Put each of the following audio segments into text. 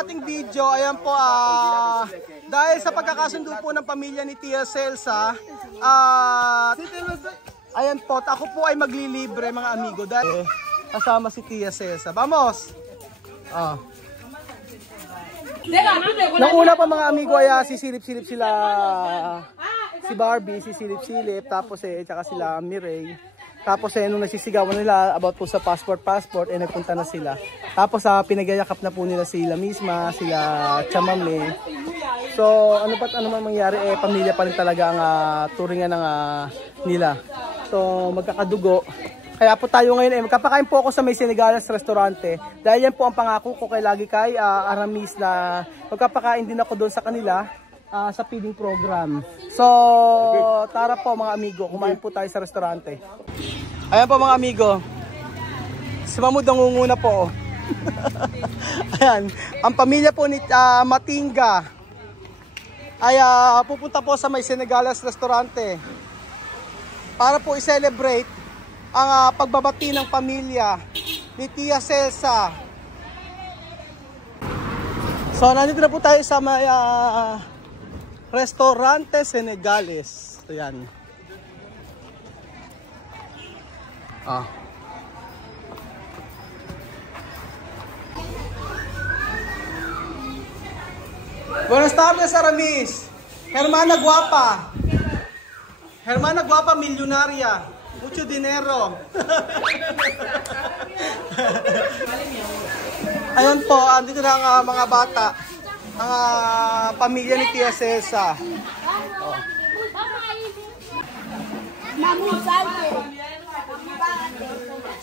ating video. Ayan po, dahil sa pagkakasundo po ng pamilya ni Tia Celsa, ayan po, ako po ay maglilibre mga amigo dahil kasama si Tia Celsa. Vamos! Nang una pa mga amigo ay sisilip-silip sila, si Barbie, sisilip-silip, tapos tsaka sila Mireille. Tapos nung nagsisigawan nila about po sa passport, nagpunta na sila. Tapos pinagayakap na po nila sila misma, sila Chamame. So ano man mangyari, pamilya pa rin talaga ang turingan ng nila. So magkakadugo. Kaya po tayo ngayon magkapakain po ako sa may Senegales restaurante. Dahil yan po ang pangako ko kay Aramis na magkapakain din ako doon sa kanila. Sa feeding program. So, tara po mga amigo, kumain po tayo sa restaurante. Ayan po mga amigo. Si Mahmoud nangunguna po. Ayan, ang pamilya po ni Matinga ay pupunta po sa may Senegales restaurante para po i-celebrate ang pagbabati ng pamilya ni Tia Celsa. So, nandito na po tayo sa may Restaurante Senegales. Ito yan. Buenas tardes, Aramis. Hermana guapa. Hermana guapa, milyonaria. Mucho dinero. Ayun po, andito na ang mga bata. Ang pamilya ni Tia Celsa.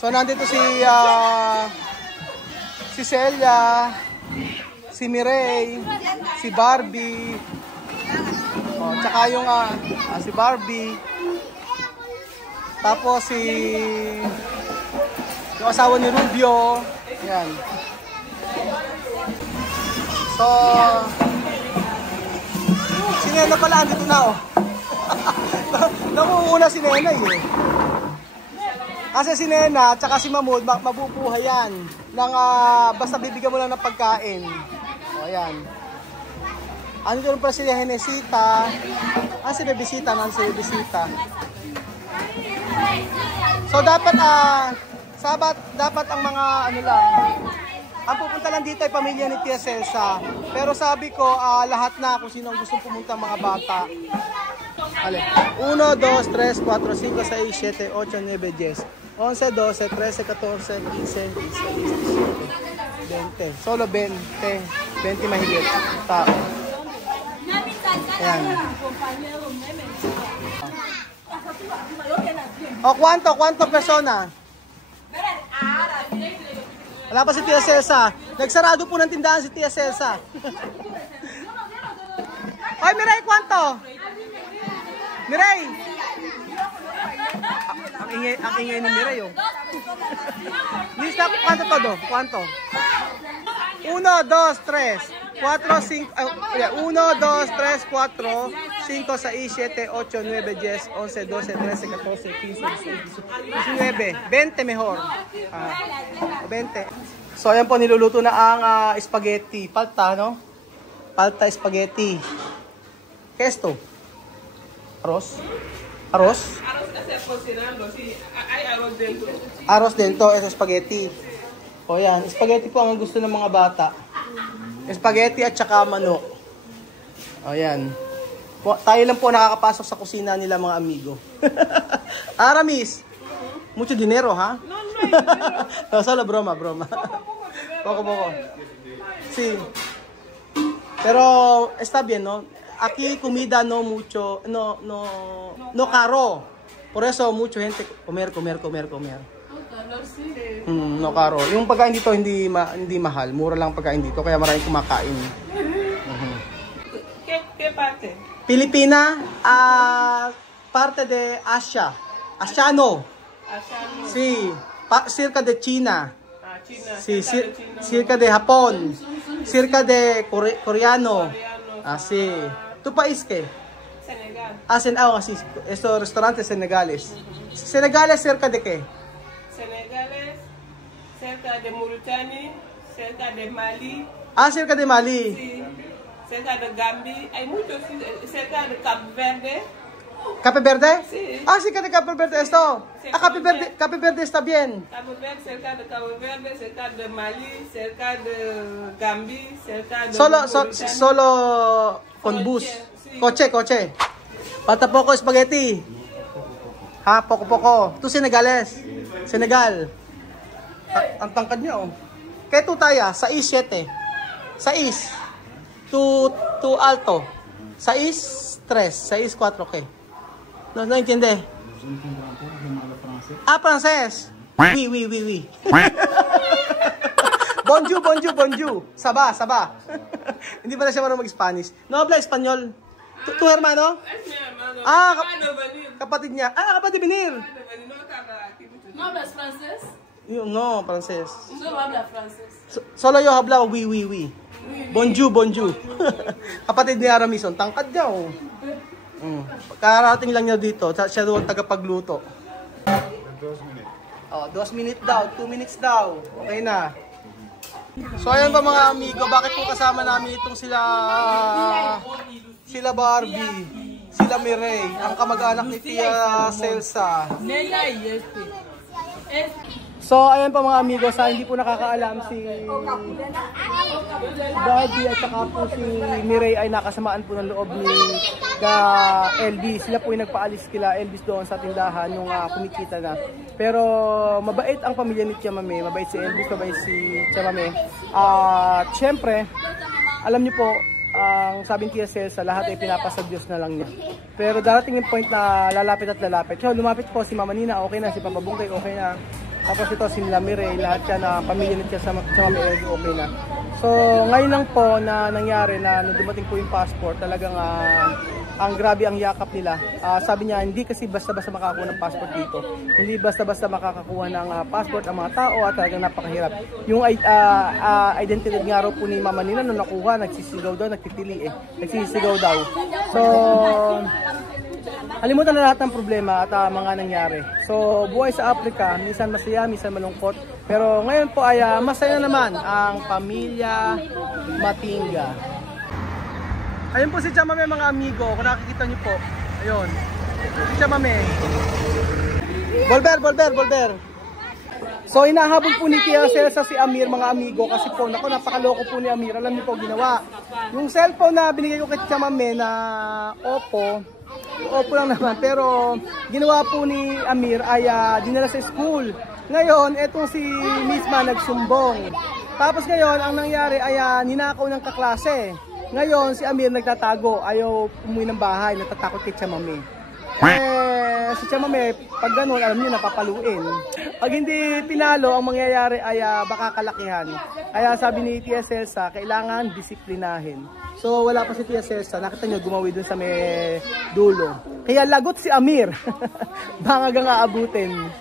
So nandito si Celia, si Mireille, si Barbie. Tsaka yung si Barbie. Tapos yung asawa ni Rubio. Yan. So, si Nena pala, andito na Namumuna si Nena Kasi si Nena at saka si Mahmoud, mabubuhay yan. Basta bibigyan mo lang ng pagkain. Ayan. Andito rin pala si Henesita. Si Bebisita, So, dapat ang mga ang pupunta lang dito ay pamilya ni Tia Celsa. Pero sabi ko, lahat na kung sino ang gustong pumunta mga bata. 1, 2, 3, 4, 5, 6, 7, 8, 9, 10, 11, 12, 13, 14, 15, 16, 20. Solo 20 mahigit tao. Ayan. Quanto persona? Wala pa si Tia Celsa. Nagsarado po ng tindahan si Tia Celsa. Hoy, Mireille, kwanto? Mireille! Ang ingay ni Mireille, Lista, kwanto todo? Kwanto? 1, 2, 3, 4, 5, 1, 2, 3, 4, 5, 6, 7, 8, 9, 10, 11, 12, 13, 14, 15, 16, 19, 20 mejor. 20. So ayan po, niluluto na ang spaghetti. Palta, no? Palta spaghetti. Kesto. Arroz. Arroz? Arroz kasi cocinando. Ay, arroz dentro. Arroz dentro, ito spaghetti. O yan, spaghetti po ang gusto ng mga bata. Spaghetti at saka manok. O yan. Tayo lang po nakakapasok sa kusina nila mga amigo. Aramis, mucho dinero, ha? No, solo broma. Poco. Sí. Pero está bien, ¿no? Aquí comida no mucho, no caro. Por eso mucha gente comer. No caro. Yung pagkain dito hindi mahal, mura lang pagkain dito kaya maraming kumakain. ¿Qué parte? Pilipina, parte de Asia. Asiano. Sí, cerca de China. China. Sí, cerca de Japón. Cerca de coreano. Sí. ¿Tu país qué? Senegal. Sí. Estos restaurantes senegales. ¿Senegales cerca de qué? Senegales, cerca de Mauritania, cerca de Mali, Ah, cerca de Mali. Sí. Cerca de Gambia. Hay muchos cerca de Cabo Verde. Cape Verde? Sí. Ah, cerca de Cape Verde esto. Sí, Ah, Cape Verde está bien. Cabo Verde, cerca de Cabo Verde, cerca de Mali, cerca de Gambia, cerca de Mauritania. Solo con bus. Sí. Coche. Pata poco spaghetti. Ha, poco. Tu Senegales. Senegal. Ang tangkad niya, oh. Kaya tu taya, 6'7". 6. Tu alto. 6'3". 6'4", ¿qué? No entiende. Ah, francés. Oui. Bonjour. Saba. Hindi pala siya marunong mag-Spanish. No habla español. Tu hermano? Es mi hermano. Ah, Acaba de venir. kapatid niya. Ah, kapatid venir. Acaba de venir, no acaba aquí. ¿No hablas francés? No, francés. Solo habla francés. Solo yo habla oui. Bonjour. Kapatid ni Aramison, tangkad niya, oh. Karating lang niya dito, siya doon tagapagluto. 2 minutes. Oh, 2 minutes daw, 2 minutes daw. Okay na. So ayan pa mga amigo, bakit po kasama namin itong sila Barbie, sila Mireille, ang kamag-anak ni Tia Celsa. So ayan pa mga amigo, sa hindi po nakakaalam si Barbie at saka po si Mireille ay nakasamaan po ng loob ni Elvis. Sila po yung nagpaalis kila Elvis doon sa tindahan nung kumikita na. Pero mabait ang pamilya ni Chamame, mabait si Elvis, mabait si Chamame. At syempre, alam niyo po, ang sabi ni Tia Celsa, lahat ay pinapasa Diyos na lang niya. Pero darating yung point na lalapit. So lumapit po si Mama Nina, okay na, si Papa Bungkay, okay na. Tapos ito si Mireille, lahat yan na pamilya ni Tia Chamame, okay na. So ngayon lang po na nangyari na nung dumating po yung passport, talagang ang grabe ang yakap nila. Sabi niya, hindi kasi basta-basta makakakuha ng passport dito. Hindi basta-basta makakakuha ng passport ang mga tao at talagang napakahirap. Yung identity nga raw po ni Mama Nina nung nakuha, nagsisigaw daw, nagtitili eh. Nagsisigaw daw. So, halimutan na lahat ng problema at mga nangyari. So, buhay sa Africa, minsan masaya, minsan malungkot. Pero ngayon po ay masaya naman ang pamilya Matinga. Ayun po si Chamame mga amigo, kung nakikita niyo po. Ayun. Si Chamame. Volver. So inahabol po ni Tia Celsa si Amir mga amigo kasi po napakaloko po ni Amir. Alam niyo po ginawa. Yung cellphone na binigay ko kay Chamame na Oppo lang naman, pero ginawa po ni Amir ay dinala sa school. Ngayon, etong si Misma nagsumbong. Tapos ngayon, ang nangyari ay ninakaw ng kaklase. Ngayon, si Amir nagtatago, ayaw umuwi ng bahay, natatakot kay Chamame. Si Chamame, pag ganun, alam niyo, napapaluin. Pag hindi pinalo, ang mangyayari ay baka kalakihan. Kaya sabi ni Tia Celsa, kailangan disiplinahin. So, wala pa si Tia Celsa, nakita niyo, gumawi dun sa may dulo. Kaya lagot si Amir, baka nga aabutin.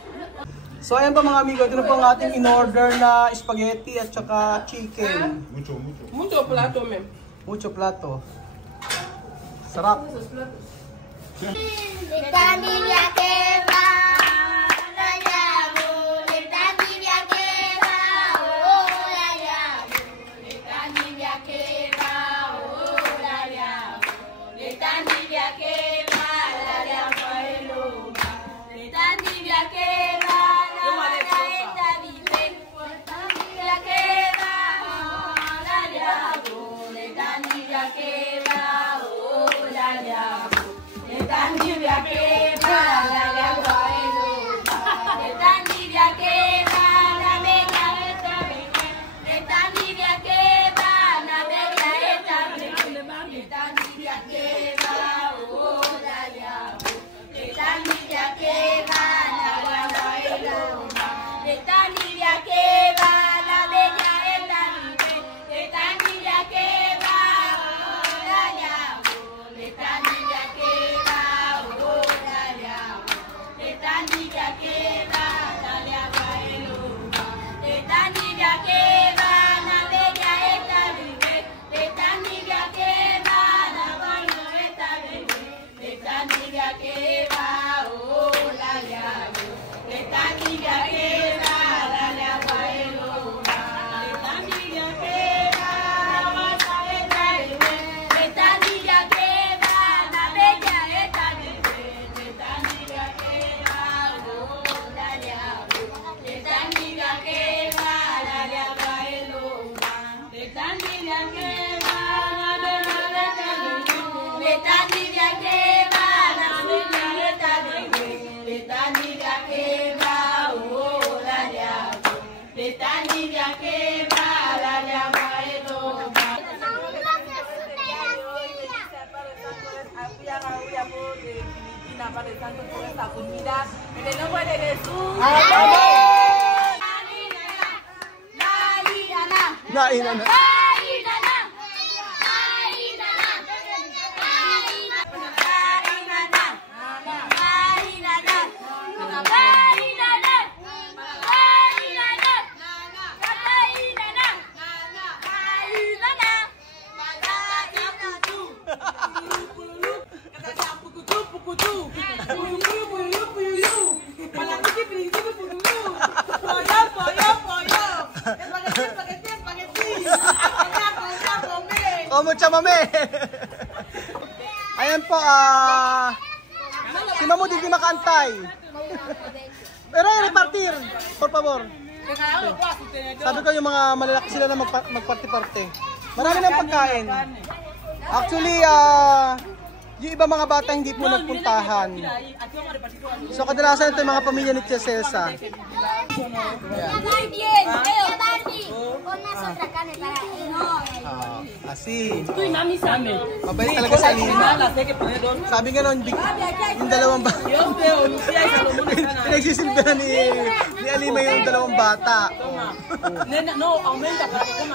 So, ayan pa mga amigo, ito na po ang ating in-order na spaghetti at saka chicken. Mucho plato, ma'am. Mucho plato. Sarap. Padre Santo por esta comida. En el nombre de Jesús. Nainana. Mucha mame. Ayan po, si Mamud hindi makaantay. Pero ay repartir, por favor. Sabi ko yung mga malalaki sila na magparty-party. Marami ng pagkain. Actually, yung iba mga bata hindi po nagpuntahan. So kadalasan ito yung mga pamilya ni Tia Celsa. Asi. Mabait talaga sa Lima. Sabi nga nun, yung dalawang bata. Pinagsisilbihan ni Alima yung dalawang bata.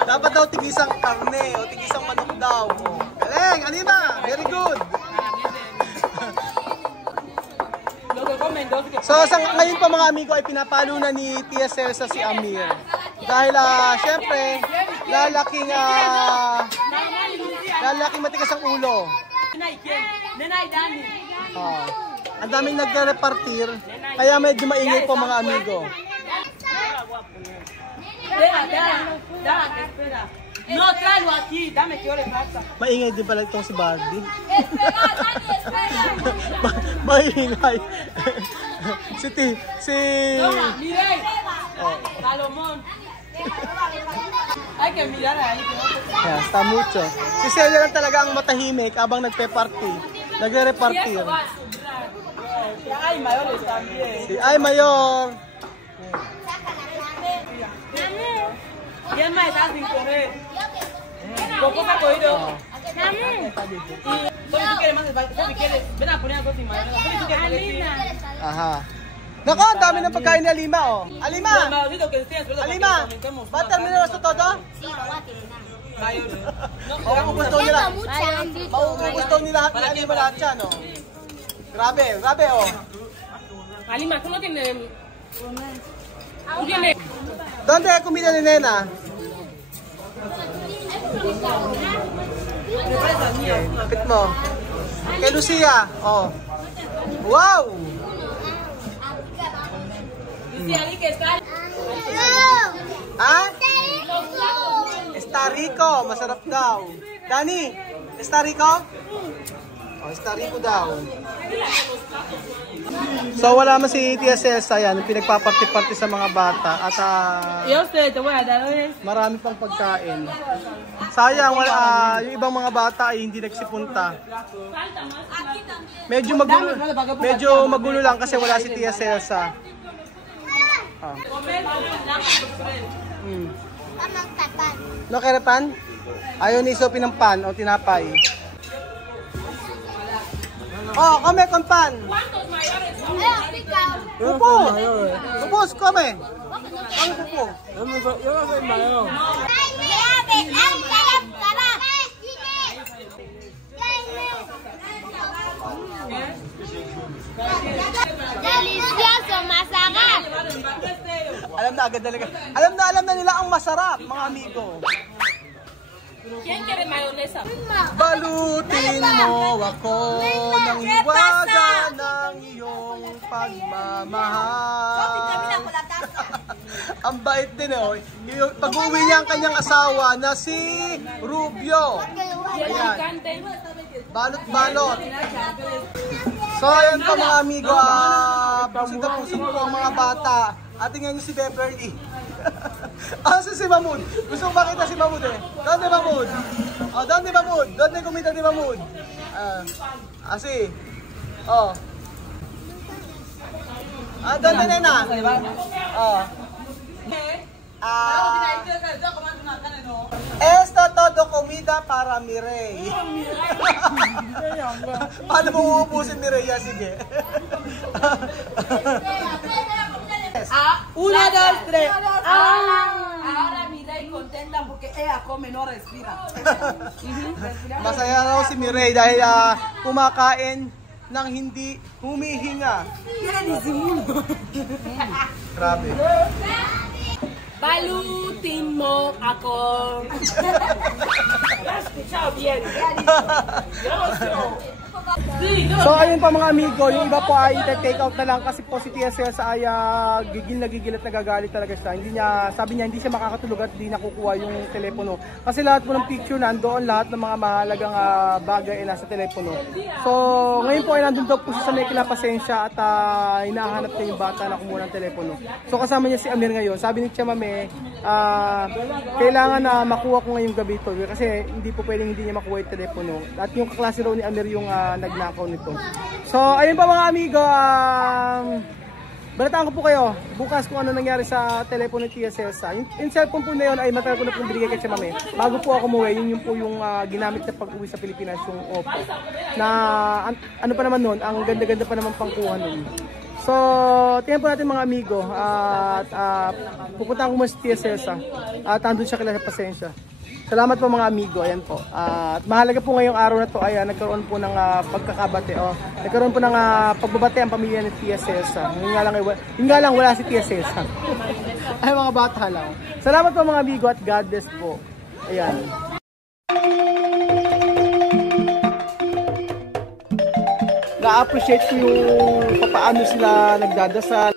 Dapat daw tigisang karne o tigisang manok daw. Galing, Alima! Very good! So ngayon pa mga amigo ay pinapalo na ni Tia Celsa si Amir. Dahil syempre lalaking matigas ang ulo. Ang daming nagre-repartir kaya medyo maingay po mga amigo. No, tráelo aquí, dame que yo le pasa. Maingay din pala itong si Barbie. Maingay. si Miren. Salomón. Hay que mirar ahí. Yeah, está mucho. Si Celia lang talaga ang matahimik abang nagpe-party. Nagre-repartir. Ay, mayores también. Si Ay Mayor. ¿Quién más está sin comer? ¿Con poca cogido? ¿Solo tú quieres más? ¿Solo quieres? Ven a poner algo sin mayonesa. ¿Solo tú quieres Alima? Aha. Nako, ang dami ng pagkain ni Alima, oh. Alima! Alima! Va a terminar esto todo? Sí, lo voy a terminar. Maugugusto niya lahat. Maugugusto niya lahat ni Alima lahat siya, no? Grabe, grabe, oh. Alima, ¿tú no tienes? ¿Tú tienes? ¿Dónde hay comida ni nena? Kapit mo. Kay Lucia, oh. Wow! Ha? Está rico, masarap daw. Dani, está rico? Oh, está rico daw. So wala man si Tia Celsa yan, pinagpaparty-party sa mga bata at marami pang pagkain. Sayang yung ibang mga bata ay hindi nagsipunta. Medyo magulo lang kasi wala si Tia Celsa. No kerepan? Ayaw ni Sophie ng pan o tinapay. Oh, come con pan. Pupo. Pupo, come. Ano pupo? Yo no soy mayo. Delicioso, masarap. Alam na agad talaga. Alam na nila ang masarap, mga amigo. ¿Quién quiere mayonesa? Balutin mo ako ng hiwaga ng iyong pagmamahal. Ang bait din, oh. Pag-uwi niya ang kanyang asawa na si Rubio. Ayan. Balot-balot. So, ayan po mga amigo. Pusod na pusod po ang mga bata. Ating ngayon si Beverly. Asa si Mamud? Gusto ko makita si Mamud eh. Donde Mamud? Oh, donde Mamud? Donde kumita ni Mamud? Asi. Oh. Donde nena? Oh. Esto todo comida para Mireille. Paano mo uubusin Mireille? Sige. Una, dos, tres. Ahora Mireille contenta porque ella come, no respira. Masaya raw si Mireille dahil kumakain nang hindi humihinga. Grabe. Balutin mo ako. Ciao, bien. So ayun pa mga amigo, yung iba po ay take out na lang kasi po si TSS ay gigil na gigil at nagagalit talaga siya. Sabi niya hindi siya makakatulog at hindi nakukuha yung telepono. Kasi lahat po ng picture nandoon, lahat ng mga mahalagang bagay ay nasa telepono. So ngayon po ay nandun daw po siya sa may kinapasensya at hinahanap niya yung bata na kumuha ng telepono. So kasama niya si Amir ngayon. Sabi ni Chamame, kailangan na makuha ko ngayong gabi ito kasi hindi po pwedeng hindi niya makuha yung telepono. At yung kaklase raw ni Amir yung nagnakaw nito. So ayun pa mga amigo, balataan ko po kayo bukas kung ano nangyari sa telepono ni TSS. Yung cellphone po na yun ay matagal ko na pong binigay kay Chamame. Bago po ako umuwi, yun po yung ginamit na pag-uwi sa Pilipinas, yung Oppo. Na ano pa naman nun, ang ganda-ganda pa naman pangkuha nun. So, tingnan po natin mga amigo at pupuntahan ko mo si TSS at andun siya kila sa pasensya. Salamat po mga amigo, ayan po. At mahalaga po ngayong araw na to ay nagkaroon po ng pagkakabate. Nagkaroon po ng pagbabate ang pamilya ni TSS. Yun nga lang wala si TSS. Ay mga bata lang. Salamat po mga amigo at God bless po. Ayan. Na-appreciate ko yung paano sila nagdadasal.